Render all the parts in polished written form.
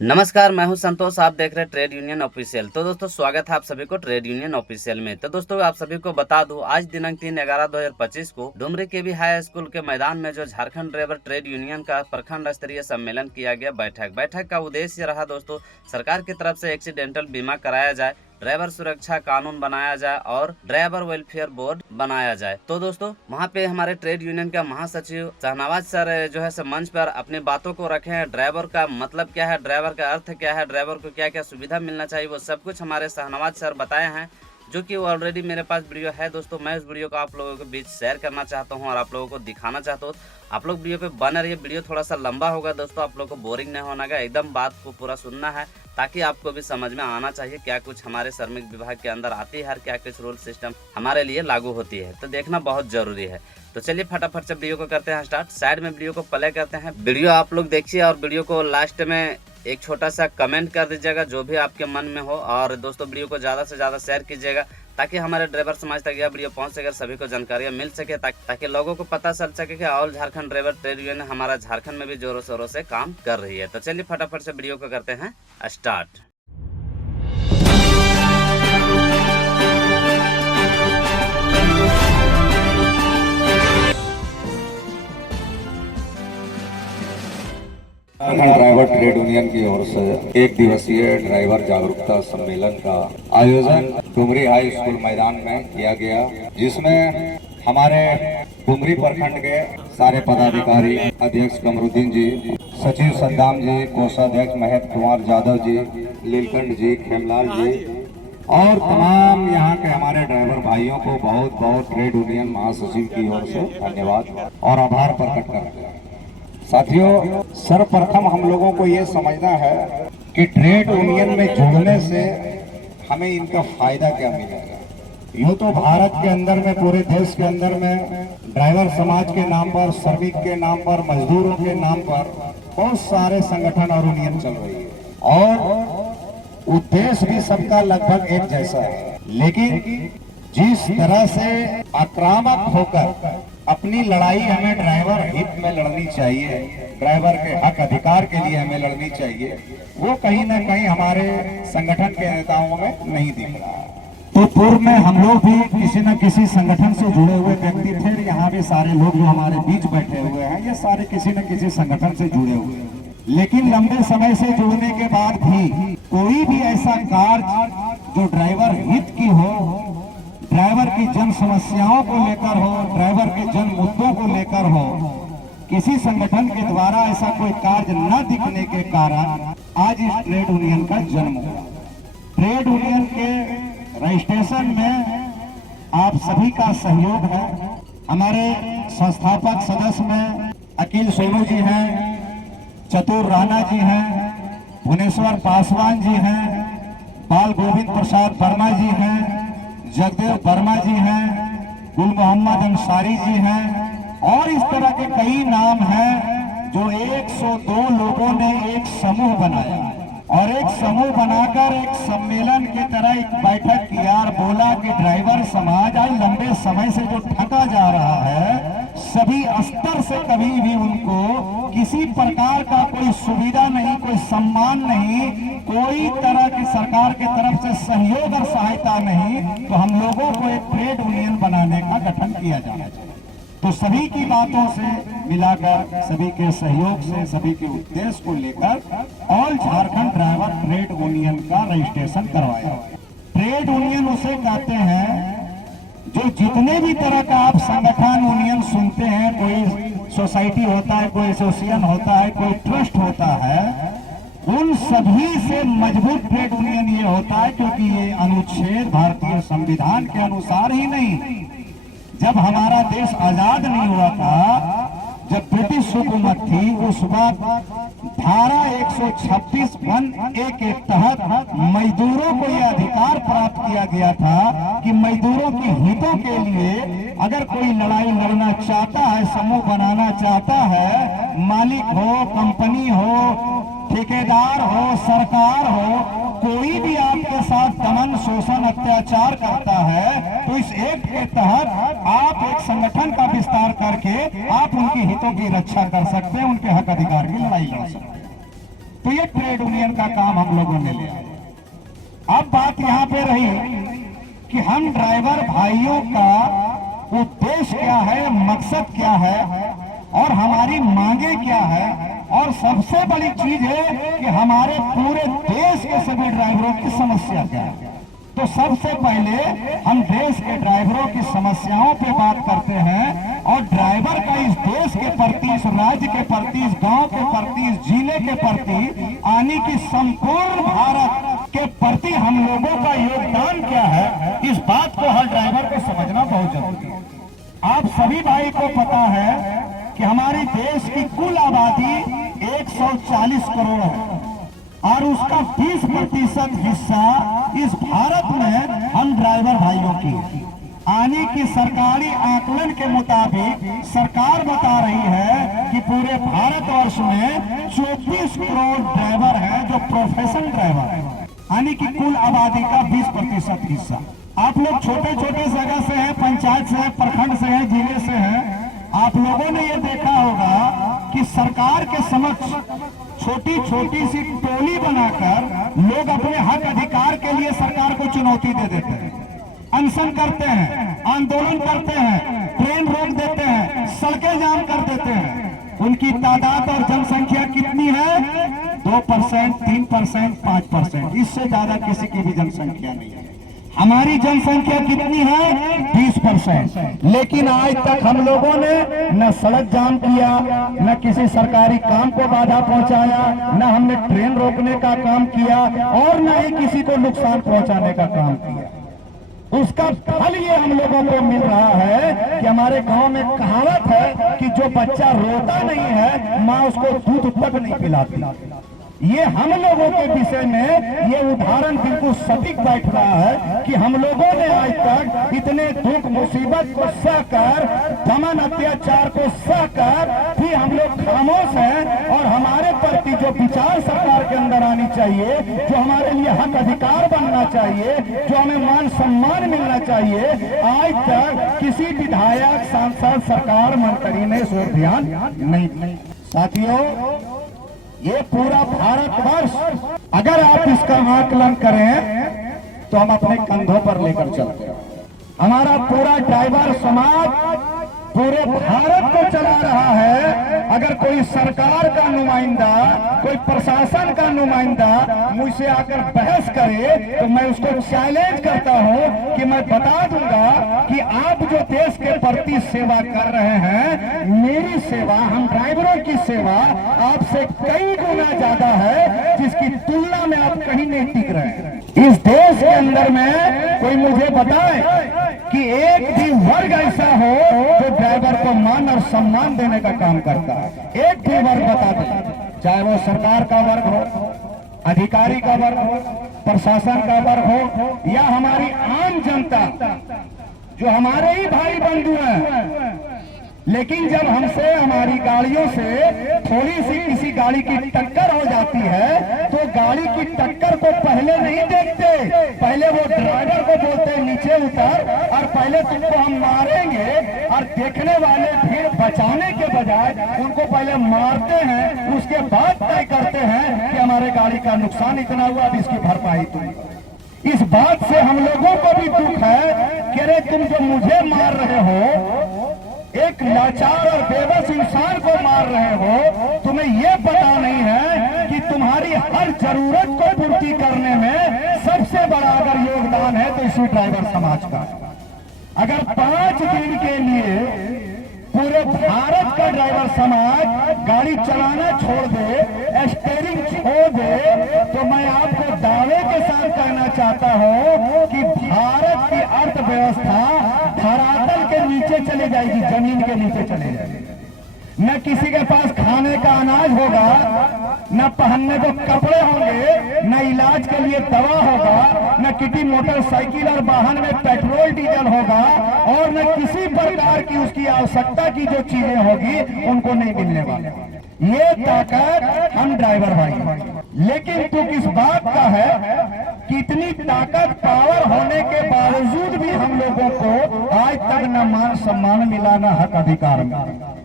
नमस्कार, मैं हूं संतोष। आप देख रहे हैं ट्रेड यूनियन ऑफिशियल। तो दोस्तों स्वागत है आप सभी को ट्रेड यूनियन ऑफिशियल में। तो दोस्तों आप सभी को बता दूं, आज दिनांक 3/11/2025 को डुमरी के भी हाई स्कूल के मैदान में जो झारखंड ड्राइवर ट्रेड यूनियन का प्रखंड स्तरीय सम्मेलन किया गया। बैठक का उद्देश्य रहा दोस्तों, सरकार की तरफ से एक्सीडेंटल बीमा कराया जाए, ड्राइवर सुरक्षा कानून बनाया जाए और ड्राइवर वेलफेयर बोर्ड बनाया जाए। तो दोस्तों वहाँ पे हमारे ट्रेड यूनियन का महासचिव शहनवाज सर जो है मंच पर अपनी बातों को रखे हैं। ड्राइवर का मतलब क्या है, ड्राइवर का अर्थ क्या है, ड्राइवर को क्या क्या सुविधा मिलना चाहिए, वो सब कुछ हमारे शहनवाज सर बताए हैं, जो कि ऑलरेडी मेरे पास वीडियो है। दोस्तों मैं इस वीडियो को आप लोगों के बीच शेयर करना चाहता हूं और आप लोगों को दिखाना चाहता हूं। आप लोग वीडियो पे बने रहिए। वीडियो थोड़ा सा लंबा होगा दोस्तों, आप लोगों को बोरिंग नहीं होना, एकदम बात को पूरा सुनना है, ताकि आपको भी समझ में आना चाहिए क्या कुछ हमारे श्रमिक विभाग के अंदर आती है, क्या कुछ रूल सिस्टम हमारे लिए लागू होती है। तो देखना बहुत जरूरी है। तो चलिए फटाफट से वीडियो को करते हैं स्टार्ट। साइड में वीडियो को प्ले करते हैं। वीडियो आप लोग देखिए और वीडियो को लास्ट में एक छोटा सा कमेंट कर दीजिएगा जो भी आपके मन में हो। और दोस्तों वीडियो को ज़्यादा से ज़्यादा शेयर कीजिएगा, ताकि हमारे ड्राइवर समाज तक यह वीडियो पहुंच सके, सभी को जानकारियां मिल सके, ताकि लोगों को पता चल सके कि all Jharkhand driver trade union हमारा झारखंड में भी जोरों शोरों से काम कर रही है। तो चलिए फटाफट से वीडियो को करते हैं start. Jharkhand driver trade union की ओर से एक दिवसीय ड्राइवर जागरूकता सम्मेलन का आयोजन डुमरी हाई स्कूल मैदान में किया गया, जिसमें हमारे डुमरी प्रखंड के सारे पदाधिकारी, अध्यक्ष कमरुद्दीन जी, सचिव सद्दाम जी, कोषाध्यक्ष महेश कुमार यादव जी, लीलकंठ जी, खेमलाल जी और तमाम यहाँ के हमारे ड्राइवर भाइयों को बहुत बहुत ट्रेड यूनियन महासचिव की ओर से धन्यवाद और आभार प्रकट करते हैं। साथियों, सर्वप्रथम हम लोगों को ये समझना है कि ट्रेड यूनियन में जुड़ने से हमें इनका फायदा क्या मिलेगा। यूँ तो भारत के अंदर में, पूरे देश के अंदर में ड्राइवर समाज के नाम पर, श्रमिक के नाम पर, मजदूरों के नाम पर बहुत सारे संगठन और यूनियन चल रही है और उद्देश्य भी सबका लगभग एक जैसा है। लेकिन जिस तरह से आक्रामक होकर अपनी लड़ाई हमें ड्राइवर हित में लड़नी चाहिए, ड्राइवर के हक अधिकार के लिए हमें लड़नी चाहिए, वो कहीं ना कहीं हमारे संगठन के नेताओं में नहीं दिख रहा है। तो पूर्व में हम लोग भी किसी न किसी संगठन से जुड़े हुए व्यक्ति थे। यहाँ भी सारे लोग जो हमारे बीच बैठे हुए हैं, ये सारे किसी न किसी संगठन से जुड़े हुए हैं। लेकिन लंबे समय से जुड़ने के बाद भी कोई भी ऐसा कार्य जो ड्राइवर हित की हो, ड्राइवर की जन समस्याओं को लेकर हो, ड्राइवर के जन मुद्दों को लेकर हो, किसी संगठन के द्वारा ऐसा कोई कार्य न दिखने के कारण आज इस ट्रेड यूनियन का जन्म हुआ। ट्रेड यूनियन के रजिस्ट्रेशन में आप सभी का सहयोग है। हमारे संस्थापक सदस्य में अकील सोनू जी हैं, चतुर राणा जी हैं, भुवनेश्वर पासवान जी हैं, बाल गोविंद प्रसाद वर्मा जी हैं, जगदेव वर्मा जी हैं, गुल मोहम्मद अंसारी जी हैं और इस तरह के कई नाम हैं जो 102 लोगों ने एक समूह बनाया और एक समूह बनाकर एक सम्मेलन की तरह एक बैठक किया और बोला कि ड्राइवर समाज आज लंबे समय से जो ठगा जा रहा है, सभी स्तर से कभी भी उनको किसी प्रकार का कोई सुविधा नहीं, कोई सम्मान नहीं, कोई तरह की सरकार की तरफ से सहयोग और सहायता नहीं, तो हम लोगों को एक ट्रेड यूनियन बनाने का गठन किया जाना चाहिए। तो सभी की बातों से मिलाकर, सभी के सहयोग से, सभी के उद्देश्य को लेकर all Jharkhand driver trade union का रजिस्ट्रेशन करवाया। ट्रेड यूनियन उसे कहते हैं जो जितने भी तरह का आप संगठन यूनियन सुनते हैं, कोई सोसाइटी होता है, कोई एसोसिएशन होता है, कोई ट्रस्ट होता है, उन सभी से मजबूत ट्रेड यूनियन ये होता है, क्योंकि ये अनुच्छेद भारतीय संविधान के अनुसार ही नहीं, जब हमारा देश आजाद नहीं हुआ था, जब ब्रिटिश हुकूमत थी, उस वक्त धारा 126(1)(a) के तहत मजदूरों को यह अधिकार प्राप्त किया गया था कि मजदूरों के हितों के लिए अगर कोई लड़ाई लड़ना चाहता है, समूह बनाना चाहता है, मालिक हो, कंपनी हो, ठेकेदार हो, सरकार हो, कोई भी आपके साथ दमन, शोषण, अत्याचार करता है, तो इस एक्ट के तहत आप एक संगठन का विस्तार करके आप उनके हितों की रक्षा कर सकते हैं, उनके हक अधिकार की लड़ाई लड़ सकते हैं। तो ये ट्रेड यूनियन का काम हम लोगों ने लिया। अब बात यहाँ पे रही कि हम ड्राइवर भाइयों का उद्देश्य क्या है, मकसद क्या है और हमारी मांगे क्या है, और सबसे बड़ी चीज है कि हमारे पूरे देश के सभी ड्राइवरों की समस्या क्या है। तो सबसे पहले हम देश के ड्राइवरों की समस्याओं पे बात करते हैं और ड्राइवर का इस देश के प्रति, इस राज्य के प्रति, इस गांव के प्रति, इस जिले के प्रति, आने की संपूर्ण भारत के प्रति हम लोगों का योगदान क्या है, इस बात को हर ड्राइवर को समझना बहुत जरूरी है। आप सभी भाई को पता है कि हमारे देश की कुल आबादी 140 करोड़ है और उसका 20% हिस्सा इस भारत में हम ड्राइवर भाइयों की है। आने की सरकारी आकलन के मुताबिक सरकार बता रही है कि पूरे भारतवर्ष में 24 करोड़ ड्राइवर हैं जो प्रोफेशनल ड्राइवर हैं, यानी कि कुल आबादी का 20% हिस्सा। आप लोग छोटे छोटे जगह से हैं, पंचायत से हैं, प्रखंड से हैं, जिले से हैं। आप लोगों ने ये देखा होगा कि सरकार के समक्ष छोटी छोटी सी टोली बनाकर लोग अपने हक अधिकार के लिए सरकार को चुनौती दे देते हैं, अनशन करते हैं, आंदोलन करते हैं, ट्रेन रोक देते हैं, सड़कें जाम कर देते हैं। उनकी तादाद और जनसंख्या कितनी है? 2%, 3%, 5%, इससे ज्यादा किसी की भी जनसंख्या नहीं है। हमारी जनसंख्या कितनी है? 20%। लेकिन आज तक हम लोगों ने न सड़क जाम किया, न किसी सरकारी काम को बाधा पहुंचाया, न हमने ट्रेन रोकने का काम किया और न ही किसी को नुकसान पहुंचाने का काम किया। उसका फल ये हम लोगों को मिल रहा है कि हमारे गांव में कहावत है कि जो बच्चा रोता नहीं है माँ उसको दूध तक नहीं पिलाती। ये हम लोगों के विषय में ये उदाहरण बिल्कुल सटीक बैठ रहा है कि हम लोगों ने आज तक इतने दुख मुसीबत को सहकर, दमन अत्याचार को सहकर भी हम लोग खामोश हैं और हमारे प्रति जो विचार सरकार के अंदर आनी चाहिए, जो हमारे लिए हक अधिकार बनना चाहिए, जो हमें मान सम्मान मिलना चाहिए, आज तक किसी विधायक, सांसद, सरकार, मंत्री ने इस ओर ध्यान नहीं। साथियों, ये पूरा भारतवर्ष अगर आप इसका आकलन करें तो हम अपने कंधों पर लेकर चलते हैं। हमारा पूरा ड्राइवर समाज पूरे भारत को चला रहा है। अगर कोई सरकार का नुमाइंदा, कोई प्रशासन का नुमाइंदा मुझसे आकर बहस करे तो मैं उसको चैलेंज करता हूं कि मैं बता दूंगा कि आप जो देश के प्रति सेवा कर रहे हैं, मेरी सेवा, हम ड्राइवरों की सेवा आपसे कई गुना ज्यादा है, जिसकी तुलना में आप कहीं नहीं टिक रहे हैं। इस देश के अंदर में कोई मुझे बताए कि एक भी वर्ग ऐसा हो जो ड्राइवर को मान और सम्मान देने का काम करता है। एक भी वर्ग बता दे, चाहे वो सरकार का वर्ग हो, अधिकारी का वर्ग हो, प्रशासन का वर्ग हो या हमारी आम जनता जो हमारे ही भाई बंधु हैं। लेकिन जब हमसे, हमारी गाड़ियों से थोड़ी सी किसी गाड़ी की टक्कर हो जाती है तो गाड़ी की टक्कर को पहले नहीं देखते, पहले वो ड्राइवर को बोलते हैं नीचे उतर और पहले तुमको हम मारेंगे, और देखने वाले भीड़ बचाने के बजाय उनको पहले मारते हैं, उसके बाद तय करते हैं कि हमारे गाड़ी का नुकसान इतना हुआ, अब इसकी भरपाई तुम। इस बात से हम लोगों को भी दुख है कि अरे तुम जो मुझे मार रहे हो, एक लाचार और बेबस इंसान को मार रहे हो, तुम्हें यह पता नहीं है कि तुम्हारी हर जरूरत को पूर्ति करने में सबसे बड़ा अगर योगदान है तो इसी ड्राइवर समाज का। अगर 5 दिन के लिए पूरे भारत का ड्राइवर समाज गाड़ी चलाना छोड़ दे, स्टीयरिंग छोड़ दे, तो मैं आपको दावे के साथ कहना चाहता हूं कि भारत की अर्थव्यवस्था धरातल के नीचे चली जाएगी, जमीन के नीचे चली जाएगी। न किसी के पास खाने का अनाज होगा, न पहनने को कपड़े होंगे, न इलाज के लिए दवा होगा, न किसी मोटरसाइकिल और वाहन में पेट्रोल डीजल होगा, और न किसी प्रकार की उसकी आवश्यकता की जो चीजें होगी उनको नहीं मिलने वाले। ये ताकत हम ड्राइवर भाई। लेकिन दुख इस बात का है कि इतनी ताकत, पावर होने के बावजूद भी हम लोगों को आज तक न मान सम्मान मिला, न हक अधिकार मिला।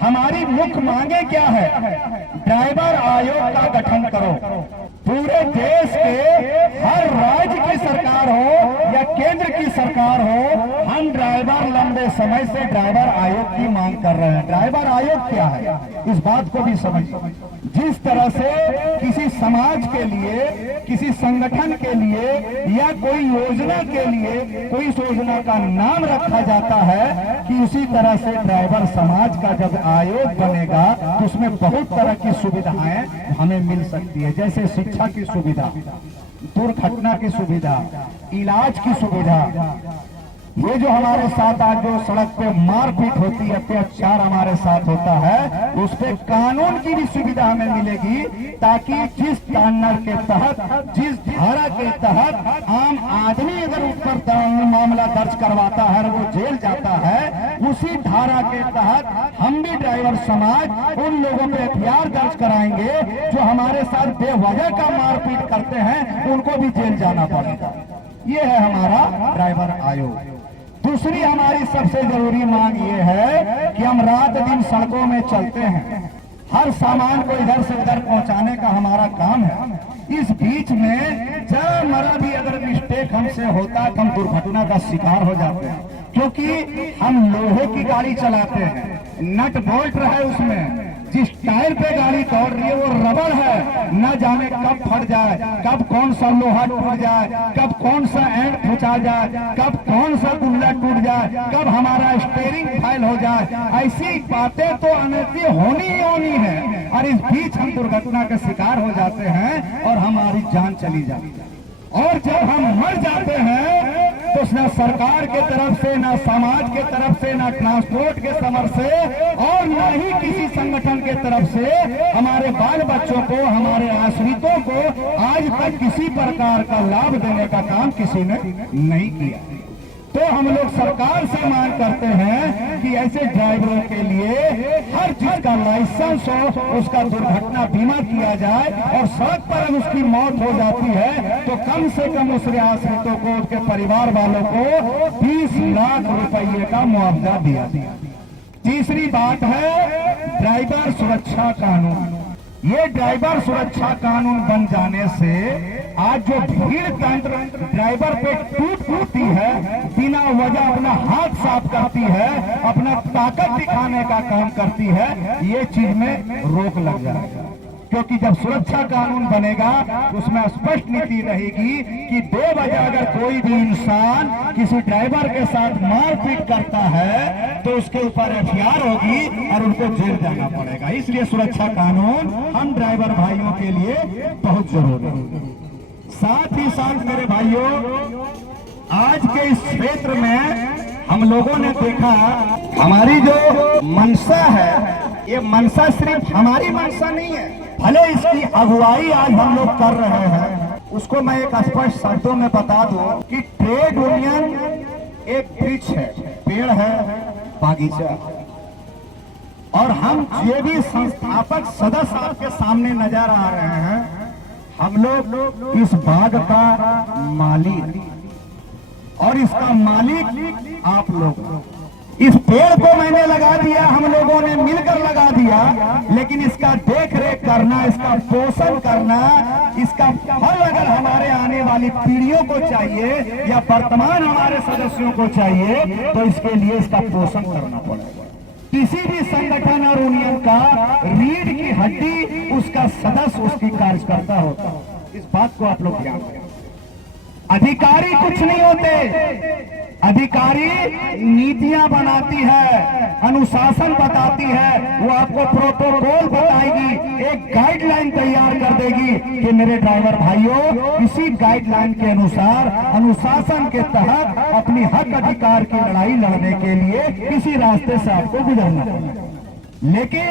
हमारी मुख्य मांगे क्या है ड्राइवर आयोग का गठन करो। पूरे देश के हर राज्य की सरकार हो या केंद्र की सरकार हो, हम ड्राइवर लंबे समय से ड्राइवर आयोग की मांग कर रहे हैं। ड्राइवर आयोग क्या है, इस बात को भी समझिए। जिस तरह से किसी समाज के लिए, किसी संगठन के लिए या कोई योजना के लिए कोई योजना का नाम रखा जाता है, कि उसी तरह से ड्राइवर समाज का जब आयोग बनेगा तो उसमें बहुत तरह की सुविधाएं हमें मिल सकती है, जैसे शिक्षा की सुविधा, दुर्घटना की सुविधा, इलाज की सुविधा। ये जो हमारे साथ आज जो सड़क पे मारपीट होती है, अत्याचार हमारे साथ होता है, उस पे कानून की भी सुविधा हमें मिलेगी, ताकि जिस स्टैंडर्ड के तहत, जिस धारा के तहत आम आदमी अगर उस पर मामला दर्ज करवाता है और वो जेल जाता है, उसी धारा के तहत हम भी ड्राइवर समाज उन लोगों पे एफआईआर दर्ज कराएंगे जो हमारे साथ बेवजह का मारपीट करते हैं, उनको भी जेल जाना पड़ेगा। ये है हमारा ड्राइवर आयोग। दूसरी हमारी सबसे जरूरी मांग ये है कि हम रात दिन सड़कों में चलते हैं, हर सामान को इधर से उधर पहुंचाने का हमारा काम है। इस बीच में जरा मरा भी अगर मिस्टेक हमसे होता है तो हम दुर्घटना का शिकार हो जाते हैं, क्योंकि हम लोहे की गाड़ी चलाते हैं, नट बोल्ट रहे उसमें, जिस टायर पे गाड़ी दौड़ रही है वो रबर है, न जाने कब फट जाए, कब कौन सा लोहा टूट जाए, कब कौन सा एंड फुचा जाए, कब कौन सा गुल्ला टूट जाए, कब हमारा स्टीयरिंग फाइल हो जाए। ऐसी बातें तो अनैति होनी ही होनी है, और इस बीच हम दुर्घटना के शिकार हो जाते हैं और हमारी जान चली जाती है। और जब हम मर जाते हैं तो न सरकार के तरफ से, न समाज के तरफ से, न ट्रांसपोर्ट के समर से, और न ही किसी संगठन के तरफ से हमारे बाल बच्चों को, हमारे आश्रितों को आज तक किसी प्रकार का लाभ देने का काम किसी ने नहीं किया। तो हम लोग सरकार से मांग करते हैं कि ऐसे ड्राइवरों के लिए हर चीज का लाइसेंस हो, उसका दुर्घटना बीमा किया जाए, और सड़क पर अगर उसकी मौत हो जाती है तो कम से कम उस आश्रितों को, उसके परिवार वालों को 20 लाख रुपये का मुआवजा दिया जाए। तीसरी बात है ड्राइवर सुरक्षा कानून। ये ड्राइवर सुरक्षा कानून बन जाने से आज जो भीड़ तंत्र ड्राइवर पे टूटती है, बिना वजह अपना हाथ साफ करती है, अपना ताकत दिखाने का काम करती है, ये चीज में रोक लग जाएगा। क्योंकि जब सुरक्षा कानून बनेगा तो उसमें स्पष्ट नीति रहेगी कि बेवजह अगर कोई भी इंसान किसी ड्राइवर के साथ मारपीट करता है तो उसके ऊपर एफआईआर होगी और उनको जेल जाना पड़ेगा। इसलिए सुरक्षा कानून हम ड्राइवर भाइयों के लिए बहुत जरूरी है। साथ ही साथ मेरे भाइयों, आज के इस क्षेत्र में हम लोगों ने देखा, हमारी जो मनसा है, ये मनसा सिर्फ हमारी मनसा नहीं है, भले इसकी अगुवाई आज हम लोग कर रहे हैं, उसको मैं एक स्पष्ट शब्दों में बता दूं कि ट्रेड यूनियन एक वृक्ष है, पेड़ है, बागीचा, और हम ये भी संस्थापक सदस्य आपके सामने नजर आ रहे हैं। हम लोग इस बाग का मालिक, और इसका मालिक आप लोग। इस पेड़ को मैंने लगा दिया, हम लोगों ने मिलकर लगा दिया, लेकिन इसका देख रेख करना, इसका पोषण करना, इसका फल अगर हमारे आने वाली पीढ़ियों को चाहिए या वर्तमान हमारे सदस्यों को चाहिए तो इसके लिए इसका पोषण करना पड़ेगा। किसी भी संगठन और यूनियन का रीढ़ की हड्डी उसका सदस्य, उसकी कार्यकर्ता होता है। इस बात को आप लोग ध्यान रखें। अधिकारी कुछ नहीं होते, अधिकारी नीतियां बनाती है, अनुशासन बताती है, वो आपको प्रोटोकॉल बताएगी, एक गाइडलाइन तैयार कर देगी कि मेरे ड्राइवर भाइयों इसी गाइडलाइन के अनुसार, अनुशासन के तहत अपनी हक अधिकार की लड़ाई लड़ने के लिए इसी रास्ते से आपको गुजरना है। लेकिन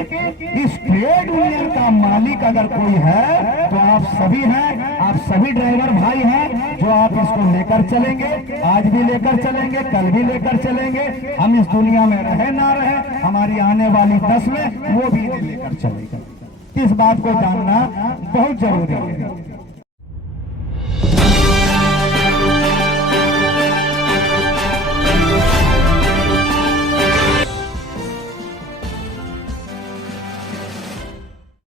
इस ट्रेड यूनियन का मालिक अगर कोई है तो आप सभी हैं, आप सभी ड्राइवर भाई हैं, जो आप इसको लेकर चलेंगे, आज भी लेकर चलेंगे, कल भी लेकर चलेंगे। हम इस दुनिया में रहे ना रहे, हमारी आने वाली नस्लें वो भी लेकर चलेंगे। इस बात को जानना बहुत जरूरी है।